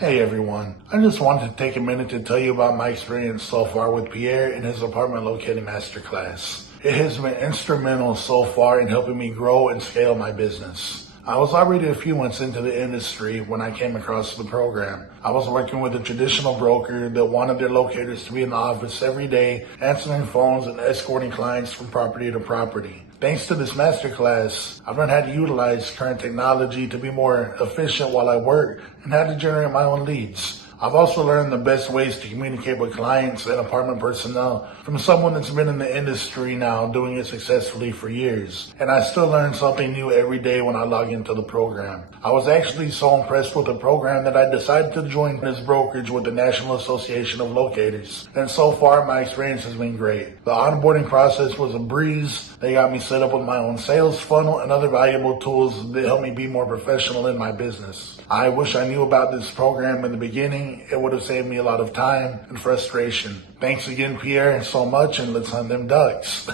Hey everyone, I just wanted to take a minute to tell you about my experience so far with Pierre and his apartment locating masterclass. It has been instrumental so far in helping me grow and scale my business. I was already a few months into the industry when I came across the program. I was working with a traditional broker that wanted their locators to be in the office every day, answering phones and escorting clients from property to property. Thanks to this masterclass, I've learned how to utilize current technology to be more efficient while I work and how to generate my own leads. I've also learned the best ways to communicate with clients and apartment personnel from someone that's been in the industry now doing it successfully for years. And I still learn something new every day when I log into the program. I was actually so impressed with the program that I decided to join this brokerage with the National Association of Locators. And so far, my experience has been great. The onboarding process was a breeze. They got me set up with my own sales funnel and other valuable tools that help me be more professional in my business. I wish I knew about this program in the beginning. It would have saved me a lot of time and frustration. Thanks again, Pierre, so much, and let's hunt them ducks.